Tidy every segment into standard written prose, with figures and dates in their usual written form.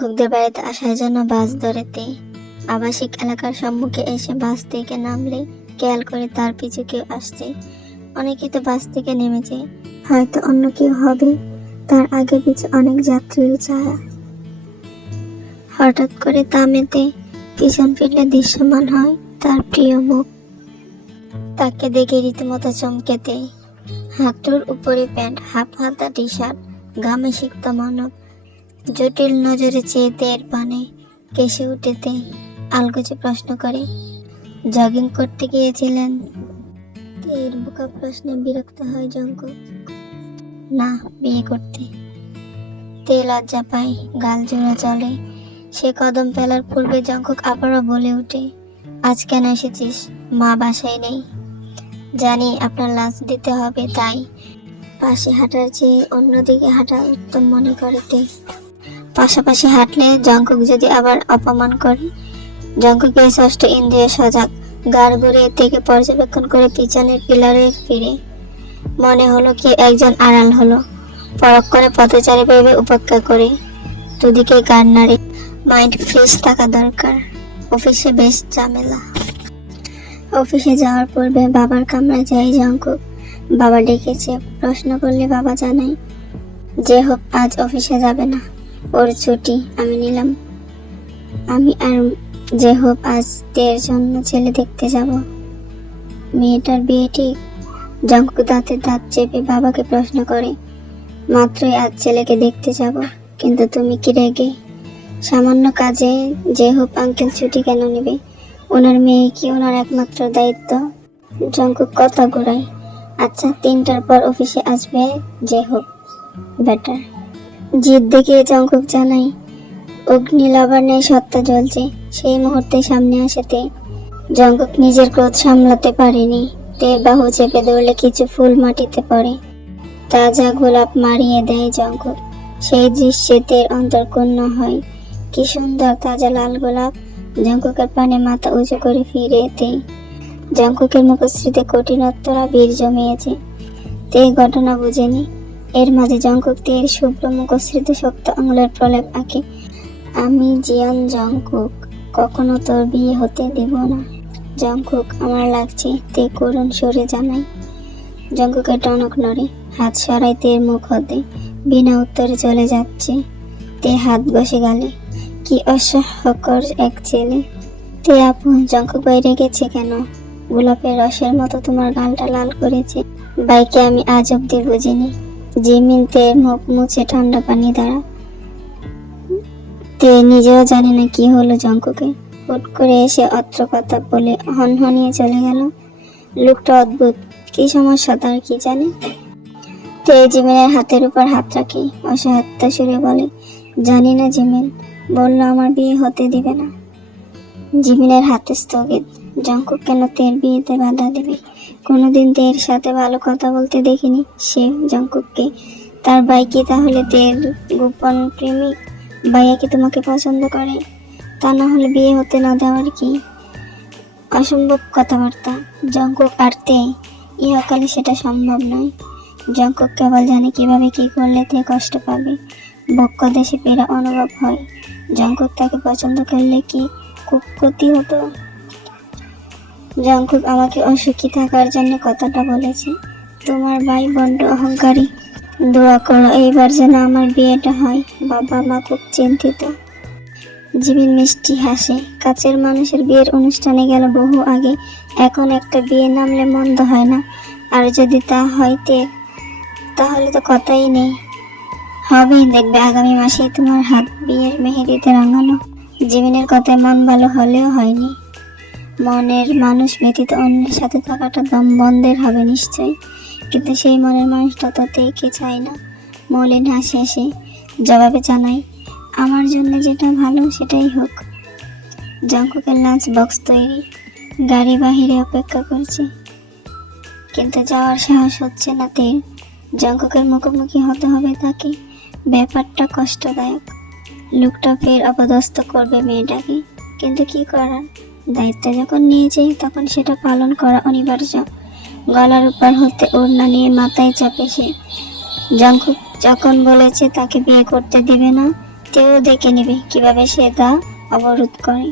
জঙ্কুকদের বাড়িতে আসার জন্য বাস ধরেতে আবাসিক এলাকার সম্মুখে এসে বাস থেকে নামলে খেয়াল করে তার পিছু কেউ আসছে। অনেকে তো বাস থেকে নেমেছে, হয়তো অন্য কেউ হবে। তার আগে পিছু অনেক যাত্রীর ছায়া। হঠাৎ করে থামেতে পিছন ফিরলে দৃশ্যমান হয় তার প্রিয় মুখ। তাকে দেখে রীতিমতো চমকেতে। হাঁটুর উপরে প্যান্ট, হাফ হাতা টি শার্ট, ঘামে সিক্ত মানব জটিল নজরে চেয়ে তের পানে কেসে উঠেতে আলগোছে প্রশ্ন করে, জগিং করতে গিয়েছিলেন? তের বোকা প্রশ্নে বিরক্ত হয় জঙ্কুক। না, বিয়ে করতে। তে লজ্জা পায়, গাল জোড়া চলে। সে কদম ফেলার পূর্বে জঙ্কুক আবারও বলে ওঠে, আজ কেন এসেছিস? মা বাসায় নেই। জানি আপনার লাঞ্চ দিতে হবে, তাই পাশে হাঁটার চেয়ে অন্যদিকে হাঁটা উত্তম মনে করে তে। পাশাপাশি হাঁটলে জঙ্কুক যদি আবার অপমান করে। জঙ্কুকের ষষ্ঠ ইন্দ্রিয় সজাগ, গাড় ঘুরে থেকে পর্যবেক্ষণ করে পিছনের পিলারে ফিরে। মনে হলো কি একজন আড়াল হলো। পরক্ষণে পথচারী ভেবে উপেক্ষা করে দুদিকে গাড় নাড়ে। মাইন্ড ফ্রেশ থাকা দরকার। অফিসে বেশ ঝামেলা। অফিসে যাওয়ার পূর্বে বাবার কামরায় যাই জঙ্কুক। বাবা ডেকেছে, প্রশ্ন করলে বাবা জানায় যে হোক আজ অফিসে যাবে না, ওর ছুটি। আমি নিলাম। আমি আর যে হোক আজ তের জন্য ছেলে দেখতে যাব। মেয়েটার বিয়ে ঠিক? জঙ্কুক দাঁতে দাঁত চেপে বাবাকে প্রশ্ন করে, মাত্রই আজ ছেলেকে দেখতে যাব, কিন্তু তুমি কি রেগে? সামান্য কাজে যে হোক আঙ্কেল ছুটি কেন নেবে? ওনার মেয়ে কি ওনার একমাত্র দায়িত্ব? জঙ্কুক কথা ঘোরায়, আচ্ছা 3টার পর অফিসে আসবে যে হোক, বেটার। জিদ দেখে জঙ্কুক জানাই, অগ্নিলাবণ্যে সত্তা জ্বলছে। সেই মুহূর্তে সামনে আসেতে জঙ্কুক নিজের ক্রোধ সামলাতে পারেনি। তের বাহু চেপে ধরলে কিছু ফুল মাটিতে পড়ে। তাজা গোলাপ মারিয়ে দেয় জঙ্কুক। সেই দৃশ্যে তের অন্তর্কূর্ণ হয়। কি সুন্দর তাজা লাল গোলাপ। জঙ্কুকের পানে মাথা উঁচু করে ফিরে তে। জঙ্কুকের মুখশ্রীতে কঠিনত্বরা বীর জমিয়েছে। তে ঘটনা বুঝেনি। এর মাঝে জঙ্কুক তের শুভ্র মুখশ্রীতে শক্ত আঙুলের প্রলেপ আঁকে। আমি জিয়ান জঙ্কুক, কখনো তোর বিয়ে হতে দেব না। জঙ্কুক, আমার লাগছে। তে করুণ সরে জানাই। জঙ্কুকের টনক নড়ে, হাত সরাই তের মুখ হতে। বিনা উত্তরে চলে যাচ্ছে। তে হাত বসে গালে, কি অসহ্যকর এক ছেলে। তে আপু, জঙ্কুক বাইরে গেছে কেন? গোলাপের রসের মতো তোমার গালটা লাল করেছে। বাইকে আমি আজ অব্দি বুঝিনি। জিমিন তের মুখ মুছে ঠান্ডা পানি দ্বারা। তে নিজেও জানে না কি হলো জঙ্কুকে। হুট করে এসে অত্র কথা বলে হনহনিয়ে চলে গেল। লোকটা অদ্ভুত, কি সমস্যা তার কি জানে। তে জিমিনের হাতের উপর হাত রাখি অসহায়তা সুরে বলে, জানি না জিমিন, বললো আমার বিয়ে হতে দিবে না। জিমিনের হাতে স্থগিত। জঙ্কুক কেন তের বিয়েতে বাধা দেবে? কোনোদিন তের সাথে ভালো কথা বলতে দেখিনি সে জঙ্কুককে। তার ভাই কি তাহলে তের গোপন প্রেমিক? ভাইয়া কি তোমাকে পছন্দ করে? তা না হলে বিয়ে হতে না দেওয়ার কি? অসম্ভব কথাবার্তা। জঙ্কুক আর তে ইহকালে সেটা সম্ভব নয়। জঙ্কুক কেবল জানে কিভাবে কি করলে তে কষ্ট পাবে। বক্ষ দেশে ফেরা অনুভব হয়। জঙ্কুক তাকে পছন্দ করলে কি খুব ক্ষতি হতো? জঙ্কুক আমাকে অসুখী থাকার জন্য কথাটা বলেছে। তোমার ভাই বড্ড অহংকারী। দোয়া করো এইবার যেন আমার বিয়েটা হয়। বাবা মা খুব চিন্তিত। জিমিন মিষ্টি হাসে। কাছের মানুষের বিয়ের অনুষ্ঠানে গেল বহু আগে। এখন একটা বিয়ে নামলে মন্দ হয় না। আর যদি তা হয় তাহলে তো কথাই নেই। হবেই, দেখবে আগামী মাসেই তোমার হাত বিয়ের মেহেদিতে রাঙানো। জিমিনের কথায় মন ভালো হলেও হয়নি। মনের মানুষ ব্যতীত অন্যের সাথে থাকাটা দম বন্ধের হবে নিশ্চয়, কিন্তু সেই মনের মানুষটা তো তেকে চায় না। মলিন হাসি হাসি জবাবে জানাই, আমার জন্য যেটা ভালো সেটাই হোক। জঙ্কুকের লাঞ্চ বক্স তৈরি, গাড়ি বাহিরে অপেক্ষা করছে, কিন্তু যাওয়ার সাহস হচ্ছে না তের। জঙ্কুকের মুখোমুখি হতে হবে তাকে। ব্যাপারটা কষ্টদায়ক। লোকটা ফের অপদস্থ করবে মেয়েটাকে, কিন্তু কি করার? দায়িত্ব যখন নিয়েছে তখন সেটা পালন করা অনিবার্য। গলার উপর হতে ওড়না নিয়ে মাথায় চাপে সে। জঙ্কুক যখন বলেছে তাকে বিয়ে করতে দিবে না, তেও দেখে নেবে কিভাবে সে তা অবরোধ করে।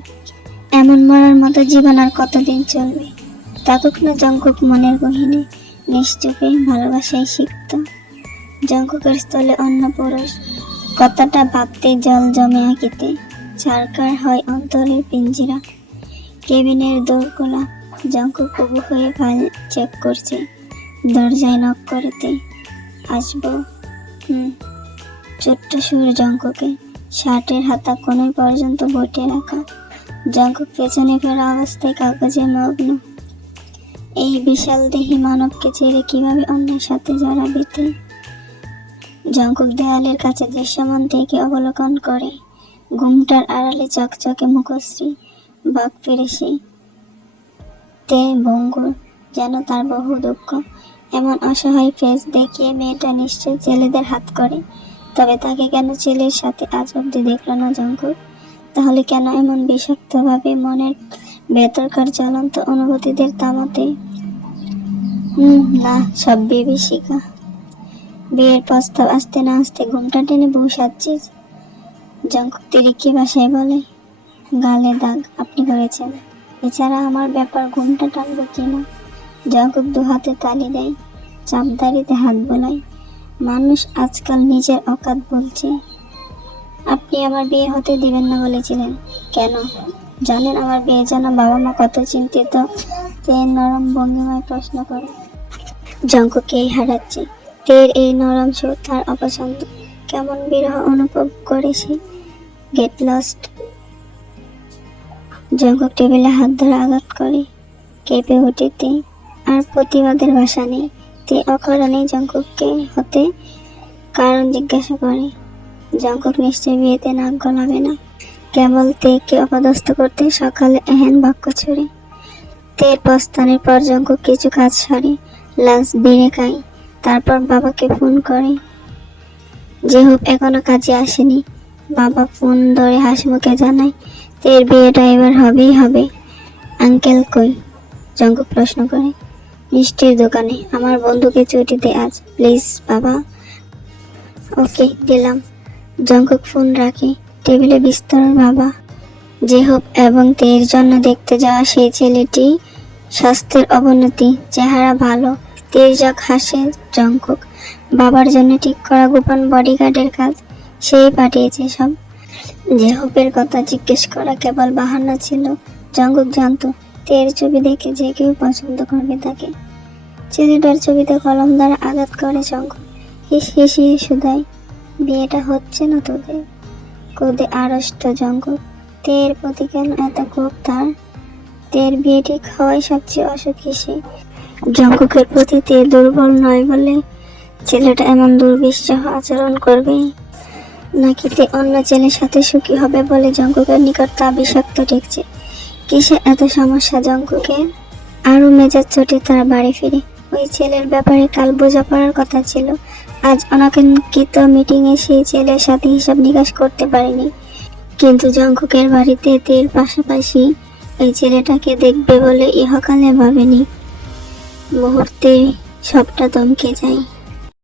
এমন মরার মতো জীবন আর কতদিন চলবে? থাকুক না জঙ্কুক মনের গহীনে নিশ্চুপে ভালোবাসাই শিখত। জঙ্কুকের স্থলে অন্য পুরুষ কথাটা ভাবতে জল জমে আঁকিতে ছারকার হয় অন্তরের পিঞ্জিরা। কেবিনের দোরগোলা জঙ্কুক উবু হয়ে ফাইল চেক করছে। দরজায় নক করেতে আসবো। ছোট্ট সুর জঙ্কুকে, শার্টের হাতা কোণে পর্যন্ত বটে রাখা। জঙ্কুক পেছনে ফেরা অবস্থায় কাগজে মগ্ন। এই বিশাল দেহি মানবকে ছেড়ে কিভাবে অন্যের সাথে জড়াবে তে? জঙ্কুক দেয়ালের কাছে দৃশ্যমান থেকে অবলোকন করে। ঘুমটার আড়ালে চকচকে মুখশ্রী, বাক ফিরেছে তে ভঙ্গুর, যেন তার বহু দুঃখ। এমন অসহায় ফেস দেখিয়ে মেয়েটা নিশ্চয় ছেলেদের হাত করে। তবে তাকে কেন ছেলের সাথে আজ অব্দি দেখল না জঙ্কুক? তাহলে কেন এমন বিষাক্তভাবে মনের ভেতরকার জ্বলন্ত অনুভূতিদের থামাতে? না, সব বিভীষিকা। বিয়ের প্রস্তাব আসতে না আসতে ঘুমটা টেনে বউ সাজছিস? জঙ্কুক তিরিকি ভাষায় বলে। গালে দাগ আপনি করেছেন, এছাড়া আমার ব্যাপার ঘুমটা টানবো কিনা? জঙ্কুক দু হাতে তালি দেয়, চাপদারিতে হাত বোলায়। মানুষ আজকাল নিজের অকাত বলছে। আপনি আমার বিয়ে হতে দিবেন না বলেছিলেন কেন? জানেন আমার বিয়ে যেন বাবা মা কত চিন্তিত? তে নরম ভঙ্গিমায় প্রশ্ন করে। জঙ্কুকেই হারাচ্ছে। তের এই নরম সুর তার অপছন্দ। কেমন বিরহ অনুভব করে সে। Get lost. জঙ্কুক টেবিলে হাত ধরে আঘাত করে। কেঁপে উঠেতে আর প্রতিবাদের ভাষা নেই। তে অকারণেই জঙ্কুককে হতে কারণ জিজ্ঞাসা করে। জঙ্কুক নিশ্চয় বিয়েতে নাক গলাবে না। কেবল তেকে অপদস্থ করতে সকালে এহেন বাক্য ছুড়ে। তের প্রস্থানের পর জঙ্কুক কিছু কাজ সারে, লাঞ্চ বেড়ে খায়, তারপর বাবাকে ফোন করে। যে হোক এখনো কাজে আসেনি। বাবা ফোন ধরে হাসিমুখে জানায়, তের বিয়েটা এবার হবেই হবে। আঙ্কেল কই? জঙ্কুক প্রশ্ন করে। মিষ্টির দোকানে। আমার বন্ধুকে ছুটি দে আজ প্লিজ বাবা। ওকে দিলাম। জঙ্কুক ফোন রাখে। টেবিলে বিস্তর বাবা, যে হোক এবং তের জন্য দেখতে যাওয়া সেই ছেলেটি স্বাস্থ্যের অবনতি, চেহারা ভালো। তির্যক হাসে জঙ্কুক। বাবার জন্য ঠিক করা গোপন বডিগার্ডের কাজ সেই পাঠিয়েছে সব। যে হোপের কথা জিজ্ঞেস করা কেবল বাহানা ছিল। জঙ্কুক জানতো তের ছবি দেখে যে কেউ পছন্দ করবে তাকে। ছেলেটার ছবিতে কলম দ্বারা আঘাত করে জঙ্কুক। হিসিয়ে শুধায়, বিয়েটা হচ্ছে না তোদের? ক্রোধে আড়ষ্ট জঙ্কুক। তের প্রতি কেন এত ক্ষোভ তার? তের বিয়ে ঠিক হওয়াই সবচেয়ে অসুখী সে। জঙ্কুকের প্রতি তে দুর্বল নয় বলে ছেলেটা এমন দুর্বিষহ আচরণ করবে, নাকি তে অন্য ছেলের সাথে সুখী হবে বলে জঙ্কুকের নিকট তা বিষাক্ত ঠেকছে? কিসে এত সমস্যা জঙ্কুকের? আরও মেজাজ চটে তার বাড়ি ফিরে। ওই ছেলের ব্যাপারে কাল বোঝাপড়ার কথা ছিল। আজ অনাকাঙ্ক্ষিত মিটিংয়ে সেই ছেলের সাথে হিসাব নিকাশ করতে পারেনি। কিন্তু জঙ্কুকের বাড়িতে তের পাশাপাশি এই ছেলেটাকে দেখবে বলে ইহকালে ভাবেনি। মুহূর্তে সবটা থমকে যায়।